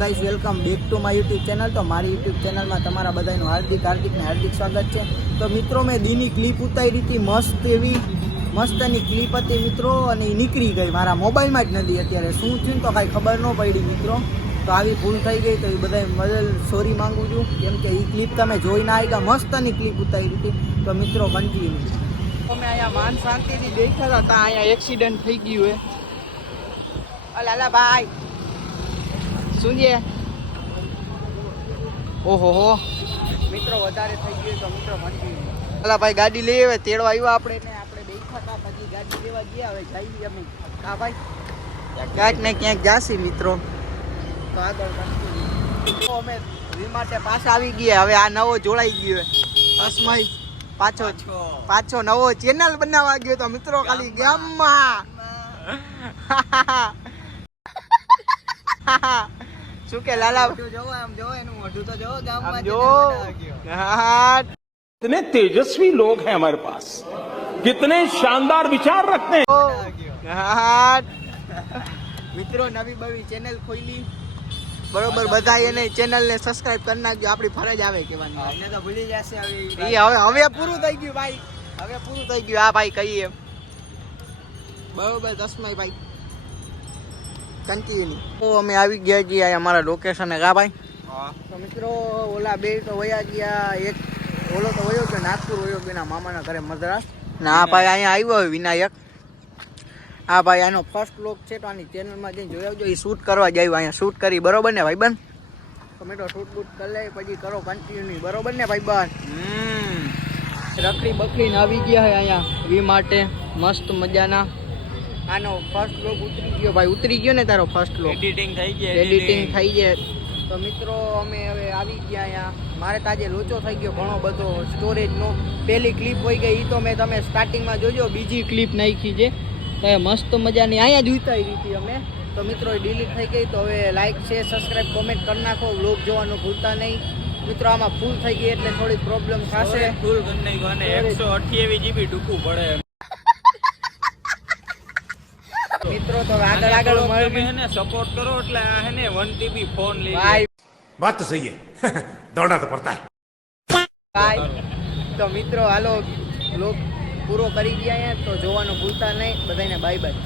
Guys, welcome back to my YouTube channel. તો મારી YouTube ચેનલમાં તમારા બધાનું હાર્દિક સ્વાગત છે. તો મિત્રો, મેં દીની ક્લિપ ઉતારી હતી, મસ્તની ક્લિપ હતી મિત્રો, અને એ નીકળી ગઈ મારા મોબાઈલમાં જ નથી. અત્યારે શું થયું તો કાંઈ ખબર ન પડી મિત્રો. તો આવી ભૂલ થઈ ગઈ, તો એ બધા સોરી માંગુ છું, કેમ કે એ ક્લિપ તમે જોઈ ના આવી. મસ્તની ક્લિપ ઉતારી હતી. તો મિત્રો કન્ટિન્યુ. અમે અહીંયા માન શાંતિથી દેખ્યા હતા, અહીંયા એક્સિડન્ટ થઈ ગયું હે. અલા ભાઈ શું છે? ઓહો મિત્રો, વધારે થઈ ગયું તો મિત્રો કન્ટિન્યુ. અલા ભાઈ ગાડી લઈ આવે, તેડવા આવ્યા આપણે ને, આપણે બેઠા હતા, પછી ગાડી લેવા ગયા. હવે જઈએ અમે. હા ભાઈ, ક્યાંક ને ક્યાંક જાસી મિત્રો. તો આગળ કન્ટિન્યુ. અમે માટે પાછા આવી ગયા. હવે આ નવો જોડાઈ ગયો અસમય, પાછો નવો ચેનલ બનાવવા ગયો તો મિત્રો, ખાલી ગામમાં. શું કે લાલા, कितने तेजस्वी लोग हैं हमारे पास, कितने शानदार विचार रखते हैं. મિત્રો નવી બવી ચેનલ ખોલી બરોબર, બધા એને ચેનલ ને સબસ્ક્રાઇબ કરી નાખજો. આપણી ફરજ આવે કહેવાની. એને તો ભૂલી જશે હવે પૂરું થઈ ગયું ભાઈ, હવે પૂરું થઈ ગયું. હા ભાઈ કહીએ બરોબર. દસમાઈ ભાઈ કન્ટિન્યુ. તો અમે આવી ગયા છીએ અહીંયા અમારા લોકેશને. કા ભાઈ? તો મિત્રો ઓલા બે તો વયા ગયા, એક ઓલો તો વયો ગયો નાગપુર, વયો ગયો મામાના ઘરે મદ્રાસ. ને આ ભાઈ અહીંયા આવ્યો હોય વિનાયક. આ ભાઈ આનો ફર્સ્ટ વ્લોગ છે, તો આની ચેનલમાં જઈને જોઈ આવજો. એ શૂટ કરવા જાય, અહીંયા શૂટ કરી બરોબર ને ભાઈ બન? તો મિત્રો શૂટ બૂટ કરી લે, પછી કરો કન્ટિન્યુ બરોબર ને ભાઈ બન? રખડી બકરીને આવી ગયા હોય અહીંયા વી માટે મસ્ત મજાના. આનો ફર્સ્ટ વ્લોગ ઉતરી ગયો ભાઈ, ઉતરી ગયો ને તારો ફર્સ્ટ વ્લોગ? એડિટિંગ થઈ જાય. તો મિત્રો અમે હવે આવી ગયા અહીંયા. મારે તો આજે લોચો થઈ ગયો ઘણો બધો સ્ટોરેજનો. પહેલી ક્લિપ હોઈ ગઈ, એ તો મેં તમે સ્ટાર્ટિંગમાં જોજો. બીજી ક્લિપ નાખી છે મસ્ત મજાની, અહીંયા જ ઉતારી હતી અમે. તો મિત્રો એ ડિલીટ થઈ ગઈ. તો હવે લાઈક છે, સબસ્ક્રાઈબ, કોમેન્ટ કરી નાખો. વ્લોગ જોવાનું ભૂલતા નહીં મિત્રો. આમાં ફૂલ થઈ ગઈ એટલે થોડી પ્રોબ્લેમ થશે. ફૂલ કરી નાખ્યો અને 128 GB ટૂંકું પડે મિત્રો. તો આગળ મળીને સપોર્ટ કરો એટલે આ હે ને 1 TB ફોન લઈ ભાઈ. बात तो सही है. दौड़ना तो पड़ता है. ભાઈ તો મિત્રો હાલો વ્લોગ પૂરો કરી ગયા અહીંયા. તો જોવાનું ભૂલતા નહીં. બધાને બાય બાય.